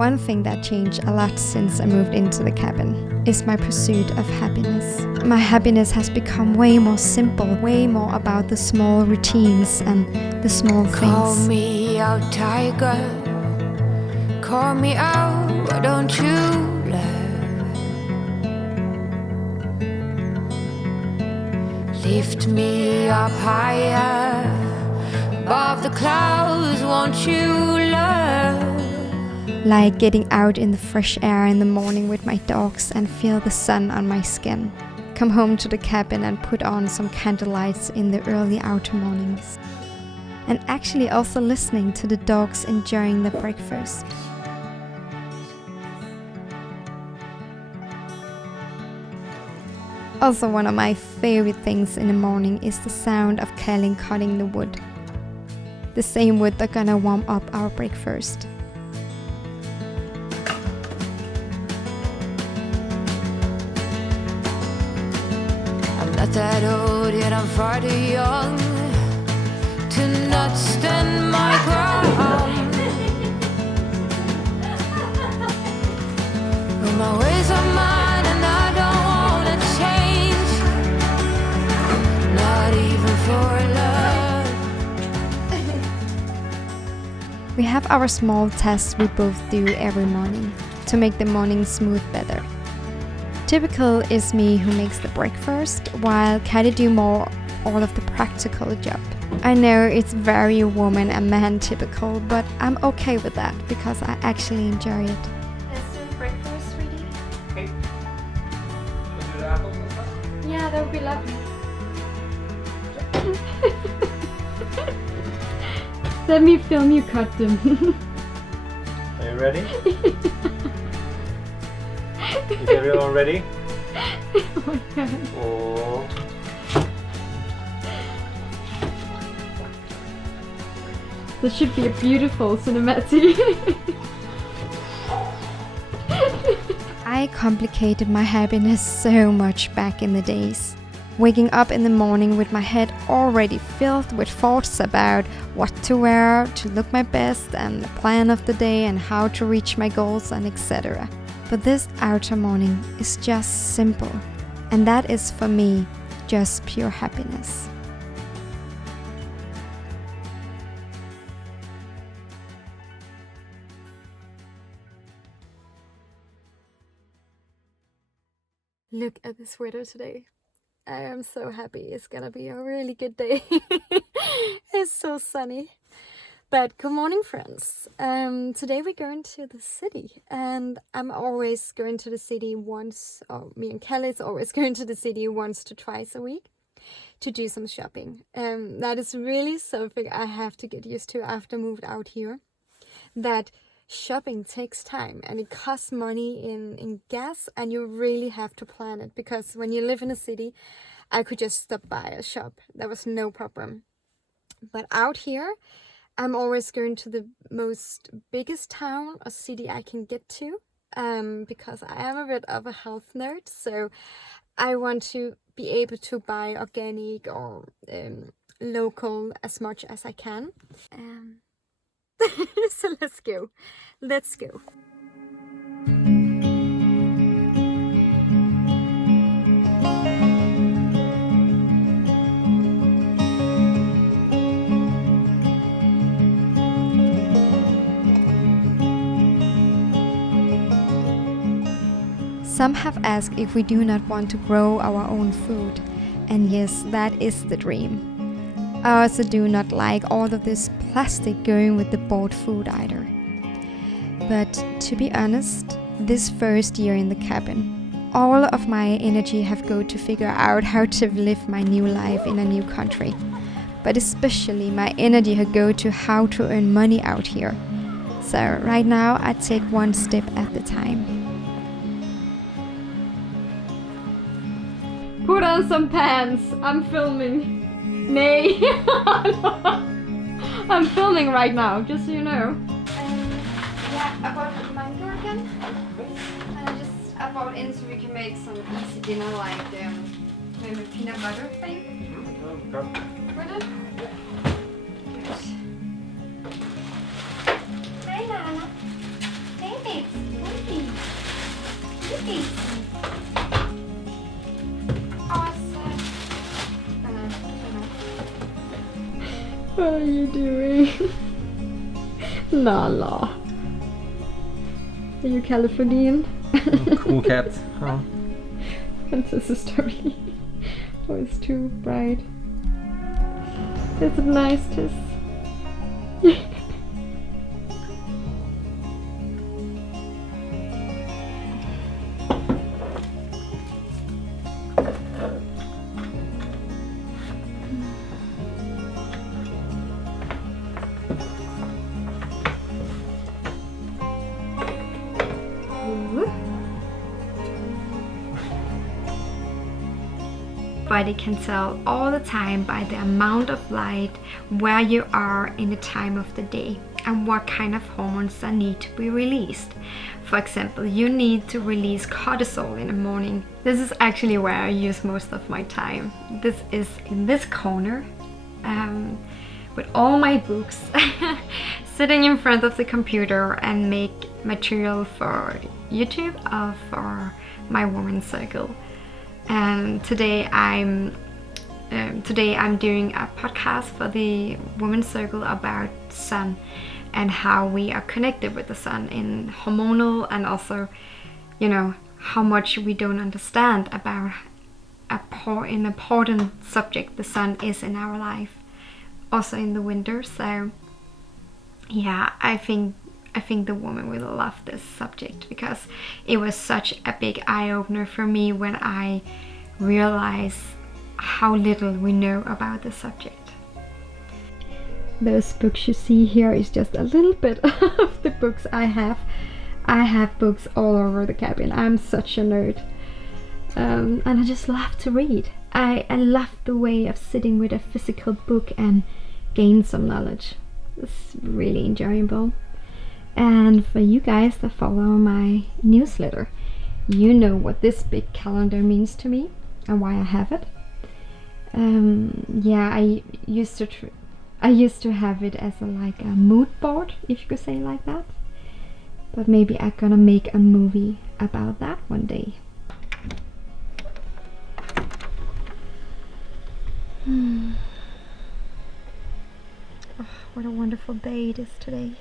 One thing that changed a lot since I moved into the cabin is my pursuit of happiness. My happiness has become way more simple, way more about the small routines and the small things. Call me out, tiger. Call me out, why don't you love? Lift me up higher, above the clouds, won't you love? Like getting out in the fresh air in the morning with my dogs and feel the sun on my skin. Come home to the cabin and put on some candlelights in the early autumn mornings. And actually also listening to the dogs enjoying the breakfast. Also, one of my favorite things in the morning is the sound of Kjaer cutting the wood. The same wood that's gonna warm up our breakfast. I'm not that old yet, I'm far too young to not stand my ground. But my ways are mine and I don't wanna change, not even for love. We have our small tests we both do every morning to make the morning smooth better. Typical is me who makes the breakfast, while Kjaer do more all of the practical job. I know it's very woman and man typical, but I'm okay with that because I actually enjoy it. Let's do breakfast, sweetie. Okay. Should we do the apples and stuff? Yeah, that would be lovely. Let me film you cut them. Are you ready? Is everyone ready? Oh my god. Oh. This should be a beautiful cinematic. I complicated my happiness so much back in the days. Waking up in the morning with my head already filled with thoughts about what to wear, to look my best, and the plan of the day and how to reach my goals and etc. But this outer morning is just simple, and that is for me just pure happiness. Look at the sweater today. I am so happy. It's gonna be a really good day. It's so sunny. But good morning, friends. Today we're going to the city, and I'm always going to the city once, or me and Kelly is always going to the city once to twice a week to do some shopping. That is really something I have to get used to after I moved out here. That shopping takes time and it costs money in gas, and you really have to plan it, because when you live in a city, I could just stop by a shop. That was no problem. But out here, I'm always going to the most biggest town or city I can get to, because I am a bit of a health nerd, so I want to be able to buy organic or local as much as I can. So let's go. Some have asked if we do not want to grow our own food, and yes, that is the dream. I also do not like all of this plastic going with the bought food either. But to be honest, this first year in the cabin, all of my energy have go to figure out how to live my new life in a new country. But especially my energy have go to how to earn money out here. So right now I take one step at a time. Put on some pants, I'm filming. Nay, I'm filming right now, just so you know. Yeah, I bought a mango again. And I bought in so we can make some easy dinner, like maybe peanut butter thing. With it? Good. Hi Lala. Baby. What are you doing? Nala. Are you Californian? Cool cat. Huh? Princess story. Oh, it's too bright. It's a nice kiss. Body can tell all the time by the amount of light where you are in the time of the day and what kind of hormones that need to be released. For example, you need to release cortisol in the morning. This is actually where I use most of my time. This is in this corner with all my books, sitting in front of the computer and make material for YouTube or for my women's circle. And today I'm doing a podcast for the women's circle about sun and how we are connected with the sun in hormonal, and also, you know, how much we don't understand about an important subject the sun is in our life, also in the winter. So yeah, I think the woman will love this subject, because it was such a big eye-opener for me when I realized how little we know about the subject. Those books you see here is just a little bit of the books I have. I have books all over the cabin. I'm such a nerd. And I just love to read. I love the way of sitting with a physical book and gain some knowledge. It's really enjoyable. And for you guys that follow my newsletter, you know what this big calendar means to me and why I have it. Yeah, I used to have it as like a mood board, if you could say like that. But maybe I'm gonna make a movie about that one day. Oh, what a wonderful day it is today.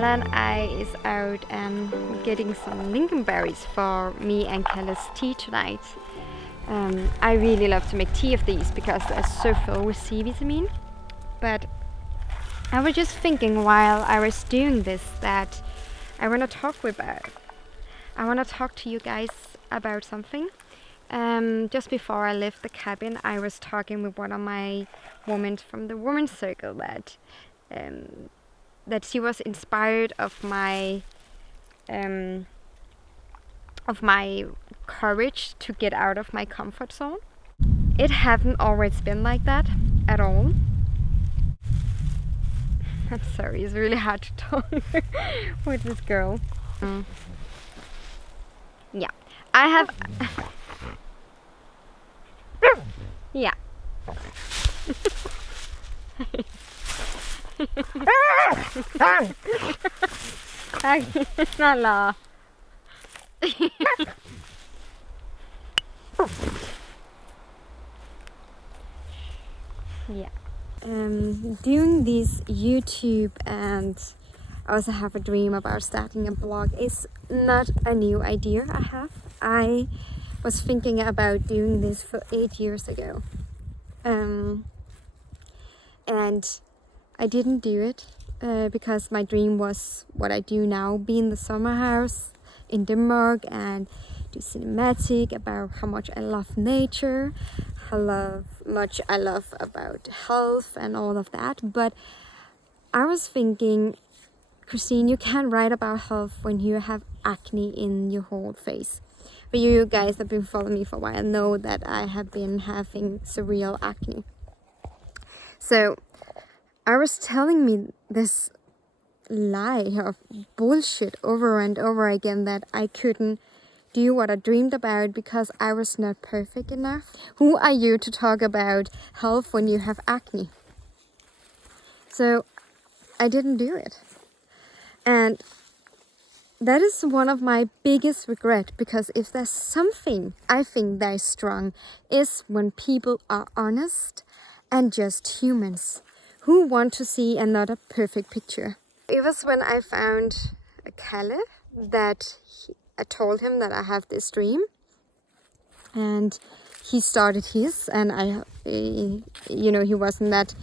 And I is out and getting some lingonberries for me and Kjaer's tea tonight. I really love to make tea of these because they're so full with C vitamin. But I was just thinking while I was doing this that I want to talk to you guys about something. Just before I left the cabin, I was talking with one of my women from the women's circle that she was inspired of my courage to get out of my comfort zone. It haven't always been like that at all. I'm sorry, it's really hard to talk with this girl. Yeah, I have. Yeah. Nala. Yeah. Doing this YouTube and I also have a dream about starting a blog is not a new idea I have. I was thinking about doing this for 8 years ago. And I didn't do it. because my dream was what I do now, be in the summer house in Denmark and do cinematic about how much I love nature, how much I love about health and all of that. But I was thinking, Christine, you can't write about health when you have acne in your whole face. But you guys that have been following me for a while know that I have been having surreal acne. So I was telling me this lie or bullshit over and over again that I couldn't do what I dreamed about because I was not perfect enough. Who are you to talk about health when you have acne? So I didn't do it. And that is one of my biggest regret, because if there's something I think that is strong, is when people are honest and just humans who want to see another perfect picture. It was when I found Kjaer that I told him that I have this dream, and he started his, and he wasn't that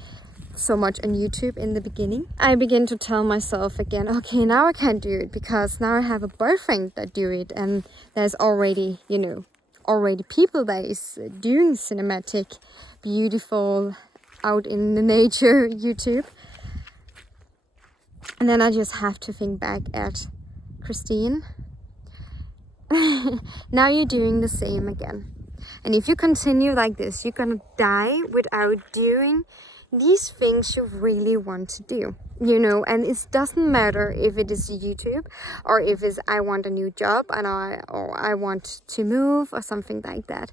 so much on YouTube in the beginning. I began to tell myself again, okay, now I can't do it because now I have a boyfriend that do it, and there's already people that is doing cinematic, beautiful, out in the nature YouTube. And then I just have to think back at Christine. Now you're doing the same again. And if you continue like this, you're gonna die without doing these things you really want to do, and it doesn't matter if it is YouTube or if it's I want a new job or I want to move or something like that.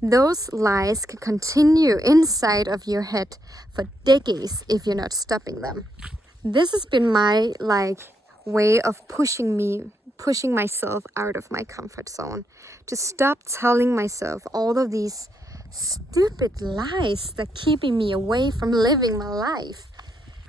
Those lies can continue inside of your head for decades if you're not stopping them. This has been my way of pushing myself out of my comfort zone, to stop telling myself all of these stupid lies that keeping me away from living my life.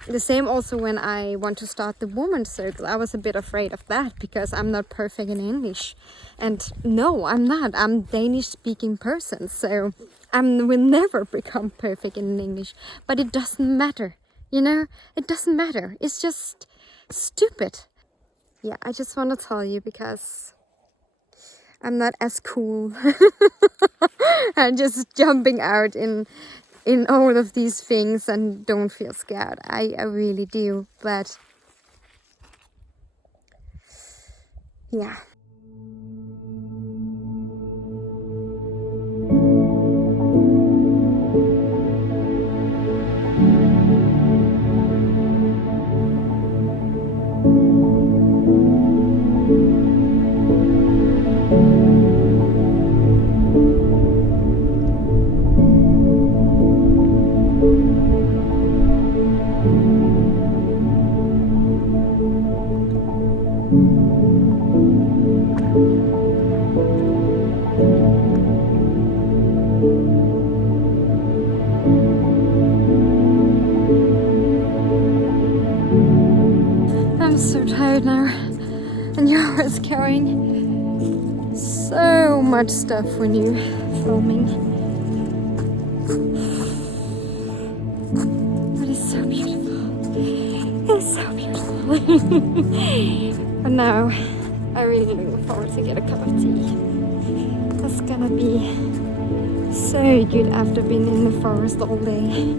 The same also when I want to start the women's circle. I was a bit afraid of that because I'm not perfect in English. And no, I'm not. I'm Danish speaking person, so I will never become perfect in English. But it doesn't matter, it doesn't matter. It's just stupid. Yeah, I just want to tell you because I'm not as cool. I'm just jumping out in all of these things and don't feel scared. I really do, but yeah. I'm so tired now, and you're always carrying so much stuff when you're filming. But it's so beautiful. It's so beautiful. But now I really looking forward to get a cup of tea. That's gonna be so good after being in the forest all day.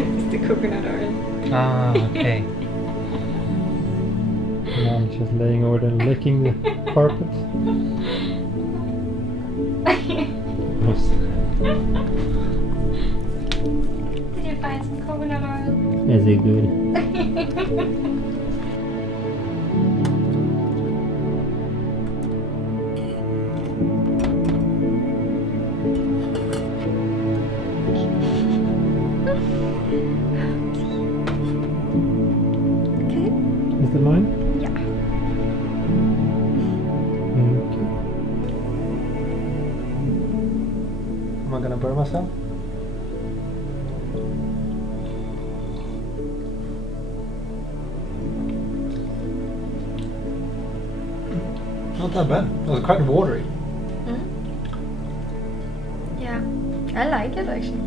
It's the coconut oil. Ah, okay. Now I'm just laying over there licking the carpet. Did you find some coconut oil? Is it good? Okay. Is the line? Yeah. Okay. Am I gonna burn myself? Not that bad. It was quite watery. Yeah. I like it actually.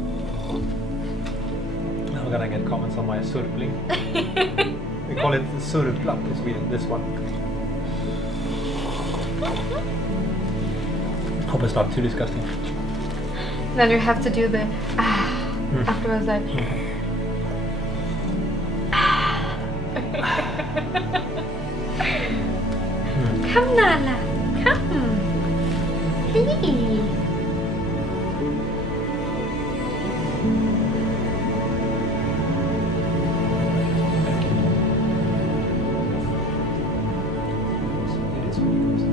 Now I'm gonna get comments on my surpling. We call it surplat in Sweden, this one. Hope it's not too disgusting. Then you have to do the afterwards like Come Nala, come. Hey. It is what it is.